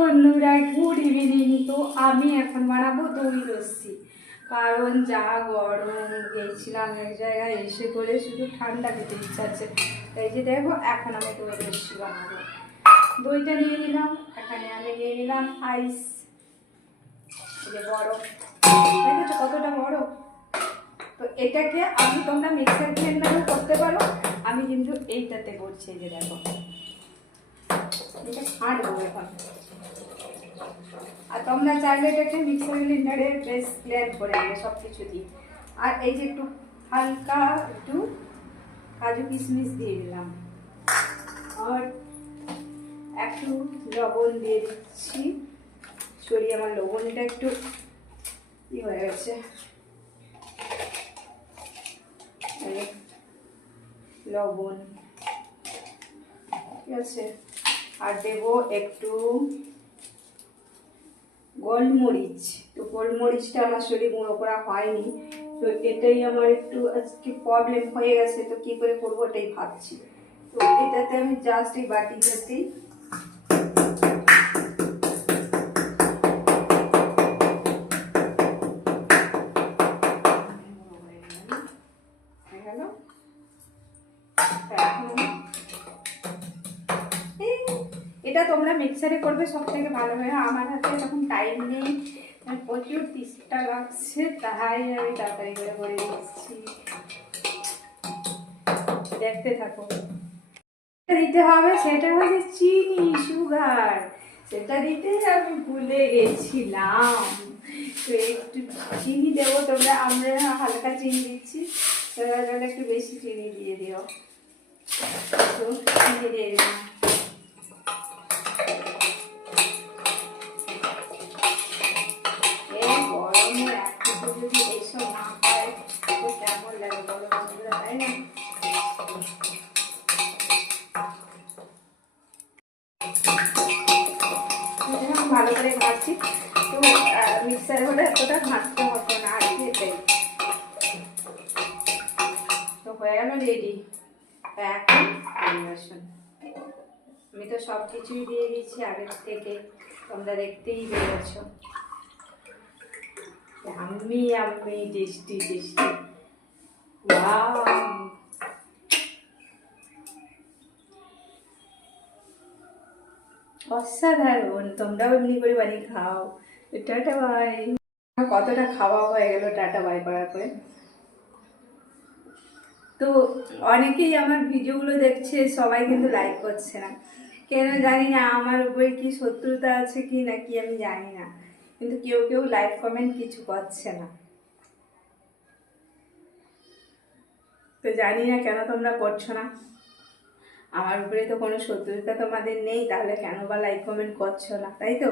বন্ধুরা good evening. তো আমি এখন বানাবো দই লস্যি কারণ যা গরম, গেছিলাম এক জায়গায় এসে করে শুধু ঠান্ডা খেতে ইচ্ছা আছে। এই যে দেখো, এখন আমি দই লস্যি বানাবো। দইটা নিয়ে নিলাম, এখানে আমি নিয়ে নিলাম আইস। বরফ দেখেছ কতটা বরফ তো এটাকে আমি তোমরা মিক্সার গ্রাইন্ডারও করতে পারো। আমি কিন্তু এইটাতে করছি, এই যে দেখো। এটা ছাড়বো এখন আর তোমরা চাইলে এটাকে মিক্সার গ্রাইন্ডারে বেশ ব্লেন্ড করে নেবে সব কিছু দিয়ে। আর এই যে একটু হালকা একটু কাজু কিশমিশ দিয়ে দিলাম। আর একটু লবণ দিয়ে দিচ্ছি। সরি, আমার লবণটা একটু ই হয়ে গেছে। লবণ। ঠিক আছে? আর দেব একটু গোলমরিচ। তো গোলমরিচটা আমার শরীর গুঁড়ো করা হয়নি। তো এটাই আমার একটু আজকে প্রবলেম হয়ে গেছে। তো কি করে করব এটাই ভাবছি। তো এটাতে আমি জাস্ট এই বাটিটাতেই এটা তোমরা মিক্সারে করবে সব থেকে ভালো হয়। আমার হাতে তখন টাইম নেই। প্রচুর তিস্তা লাগছে, তাই আমি তাড়াতাড়ি করে করে দিচ্ছি। দেখতে থাকো। দিতে হবে সেটা হচ্ছে চিনি সুগার সেটা দিতে আমি ভুলে গেছিলাম। তো একটু চিনি দেবো তোমরা, আমরা হালকা চিনি দিচ্ছি। তোমরা একটু বেশি চিনি দিয়ে দিও। তো চিনি দিয়ে দিলাম। এইসব না খায় তো কেমন লাগে বলো বন্ধুরা তাই না ভালো করে ঘাটছি তো মিক্সার হলে এতটা ঘাঁটতে হতো না আর কি তো হয়ে গেল রেডি এখন আমি তো সব কিছুই দিয়ে দিয়েছি আগের থেকে। তোমরা দেখতেই পেরেছ আমি আমি টেস্টি টেস্টি। ওয়াও অসাধারণ, তোমরাও এমনি করে বানিয়ে খাও। টাটা বাই কতটা খাওয়া হয়ে গেল টাটা বাই করার পরে। তো অনেকেই আমার ভিডিওগুলো দেখছে, সবাই কিন্তু লাইক করছে না। কেন জানি না, আমার উপরে কি শত্রুতা আছে কি না, কি আমি জানি না। কিন্তু কেউ কেউ লাইভ কমেন্ট কিছু করছে না। তো জানি না কেন তোমরা করছ না। আমার উপরে তো কোনো শত্রুতা তোমাদের নেই, তাহলে কেন বা লাইভ কমেন্ট করছ না, তাই তো?